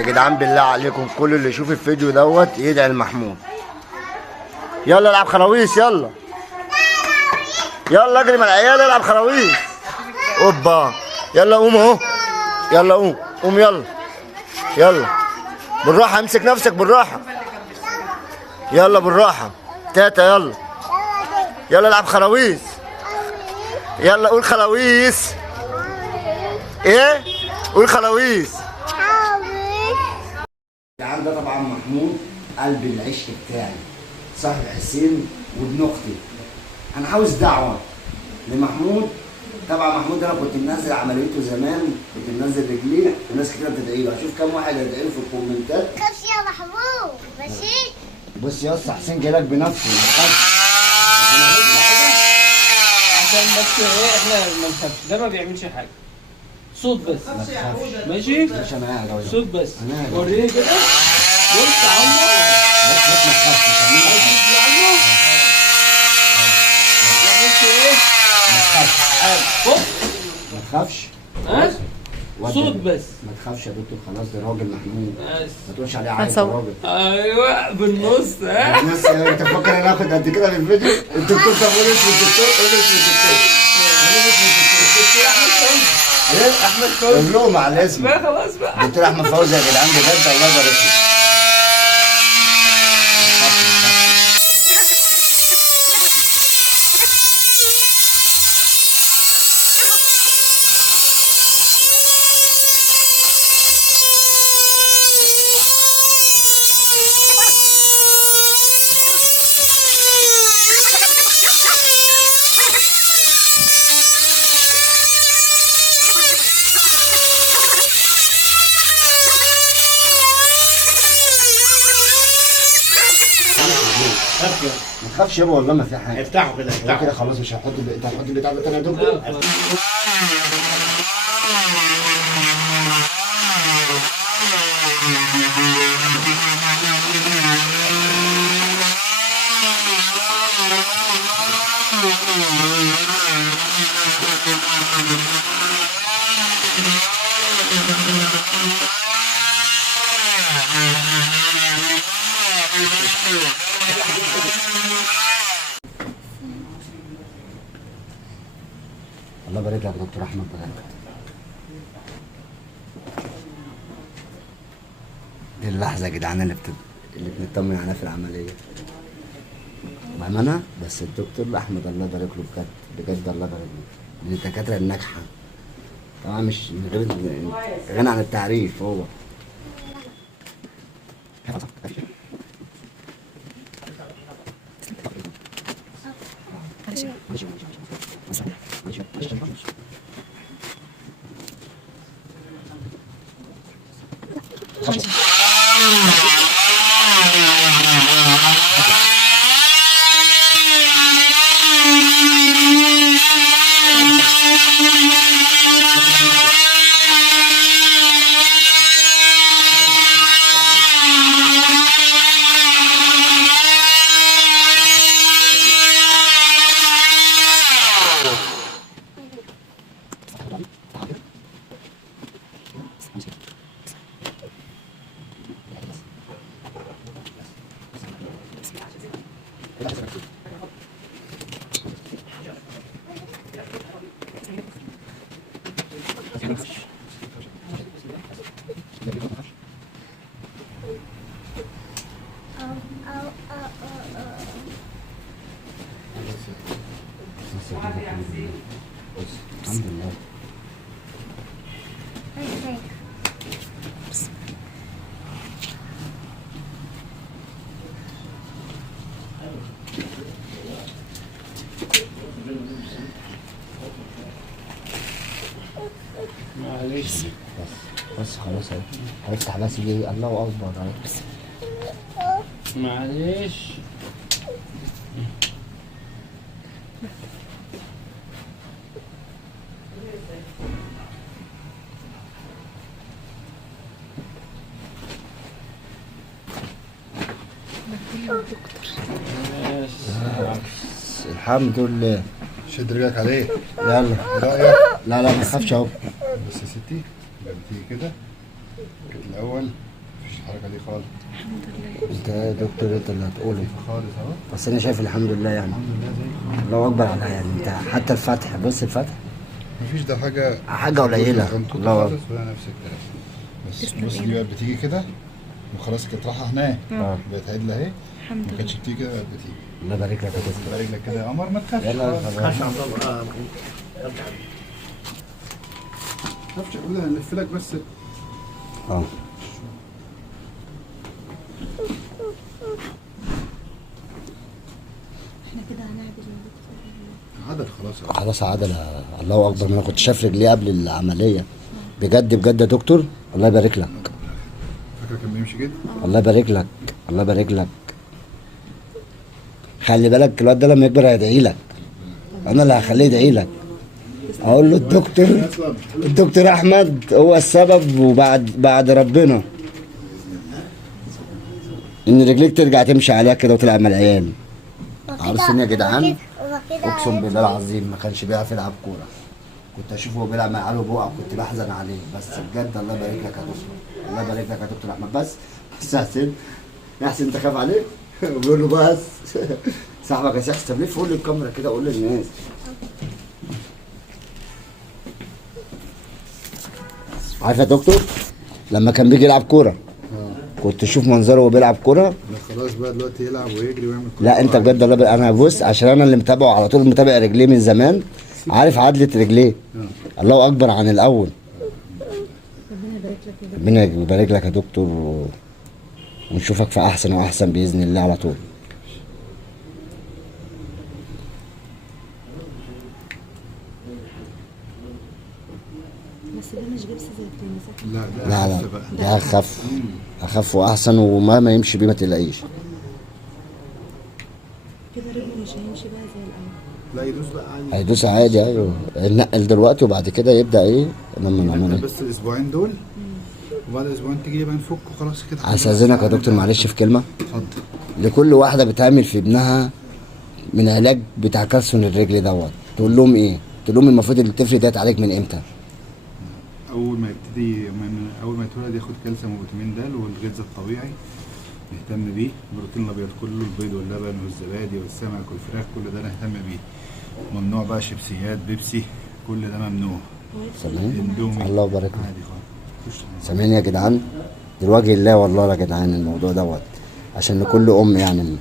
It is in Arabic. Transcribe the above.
يا جدعان بالله عليكم كل اللي يشوف الفيديو دوت يدعي لمحمود. يلا العب خلاويص، يلا يلا اجري مع العيال العب خلاويص. اوبا يلا قوم اهو، يلا قوم قوم يلا يلا بالراحه، امسك نفسك بالراحه، يلا بالراحه تاتا، يلا يلا العب خلاويص، يلا قول خلاويص. ايه قول خلاويص. العيال ده طبعا محمود قلب العشق بتاعي، صاحب حسين وابن اختي. انا عاوز دعوه لمحمود. طبعا محمود انا كنت منزل عمليته زمان، كنت منزل رجليه وناس كتير بتدعي له، اشوف كام واحد هيدعي له في الكومنتات. خش يا محمود ماشي. بص يا اسطى حسين جايلك بنفسه، ما تخافش عشان بس ايه احنا ما نخافش، ده ما بيعملش حاجه، صوت بس ما تخافش. ماشي، مش انا قاعد اهو، صوت بس. أنا قاعد. وريني كده، بص عمو بص ما تخافش، مش هعمل لك حاجه، ايه ما تخافش بص ما تخافش. ها ودي. صوت بس. ما تخافش يا دكتور، خلاص ده راجل محمود، بس ما تقولش عليه عايز راجل. ايوه بالنص. ها الناس انت فاكر انا اخد قد كده في الفيديو؟ الدكتور طب قول اسم الدكتور، قول اسم الدكتور، قول اسم الدكتور. ايه؟ احمد فوزي. قول لهم على الاسم. بقى خلاص بقى. دكتور احمد فوزي يا جدعان، بجد الله يبارك له. ما تخافش يابا والله ما في حاجه. افتحوا كده، هو افتحوا كده خلاص مش هحط انت هتحط البتاع ده تاني يا دكتور؟ الله يبارك لك يا دكتور احمد بجد. دي اللحظه يا جدعان اللي بنطمن عليها في العمليه بامانه. بس الدكتور احمد الله يبارك له بجد بجد، الله يبارك له، من الدكاتره الناجحه طبعا، مش من غير غنى عن التعريف. هو الحمد لله. معلش بس خلاص اهي، هيفتح بس يجي الله اكبر اهي. معلش. الحمد لله. شد رجلك عليه. يلا رأيك؟ لا لا ما تخافش اهو. بص يا ستي، بدي كده الأول الحركه دي خالص. انت يا دكتور انت اللي هتقولي، خالص اهو. بس انا شايف الحمد لله يعني. الحمد لله زي الفل. الله اكبر عليها يعني. انت حتى الفتح، بص الفتح مفيش ده حاجه قليله. غنطوطة الله خالص ولا نفس الكلام. بس بص دي بقى بتيجي كده وخلاص كانت رايحه هناك بقت عدله اهي. ما كانتش بتيجي كده بقت بتيجي. الله يبارك لك يا دكتور. بارك لك كده يا قمر ما تخافش. يلا ما خلاص. تخافش ابدا هنلف لك بس. اه احنا كده هنعمل عدل خلاص. خلاص عادل. الله اكبر. ما انا كنت شايف رجليه قبل العمليه. بجد بجد يا دكتور الله يبارك لك. فاكر كان بيمشي كده؟ الله يبارك لك. الله يبارك لك. خلي بالك الواد ده لما يكبر هيدعي لك. انا اللي هخليه يدعي لك. اقول له الدكتور احمد هو السبب، وبعد ربنا ان رجليك ترجع تمشي عليها كده وتلعب مع العيال. عارفين يا جدعان اقسم بالله العظيم ما كانش بيعرف يلعب كوره. كنت اشوفه بيلعب مع عياله بقع كنت بحزن عليه. بس بجد الله يبارك لك يا دكتور. الله يبارك لك يا دكتور احمد. بس يا حسين، يا حسين انت خايف عليه؟ بيقول له بس صاحبك يا شيخ. طب ليه فوق الكاميرا كده قول للناس. عارف يا دكتور لما كان بيجي يلعب كوره كنت اشوف منظره وهو بيلعب كوره. لا خلاص بقى دلوقتي يلعب ويجري ويعمل كل لا انت بجد الله انا بص عشان انا اللي متابعه على طول، متابع رجليه من زمان، عارف عدلة رجليه. الله اكبر عن الاول. ربنا يبارك لك يا دكتور ونشوفك في احسن واحسن باذن الله على طول. بس ده مش جبس زي التاني صح؟ لا لا ده لا بقى. ده اخف واحسن، ومهما يمشي بيه ما تلاقيش. كده رجله مش هيمشي بقى زي الاول. لا يدوس بقى عادي. هيدوس عادي. ايوه نقل دلوقتي وبعد كده يبدا ايه لما نعمل ايه. بس الاسبوعين دول وبعد اسبوعين تيجي بقى نفك وخلاص كده. هستاذنك يا دكتور معلش في كلمه. اتفضل. لكل واحده بتعمل في ابنها من علاج بتاع كسر الرجل دوت تقول لهم ايه؟ تقول لهم المفروض الطفل ده يتعالج من امتى؟ اول ما يبتدي اول ما يتولد ياخد كالسيوم وفيتامين د والغذاء الطبيعي نهتم بيه. البروتين الابيض كله، البيض واللبن والزبادي والسمك والفراخ كل ده نهتم بيه. ممنوع بقى شيبسيات بيبسي كل ده ممنوع. سامعين؟ اندومي الله يبارك لك. عادي خالص. سامعين يا جدعان؟ لوجه الله والله يا جدعان الموضوع دوت عشان لكل ام يعني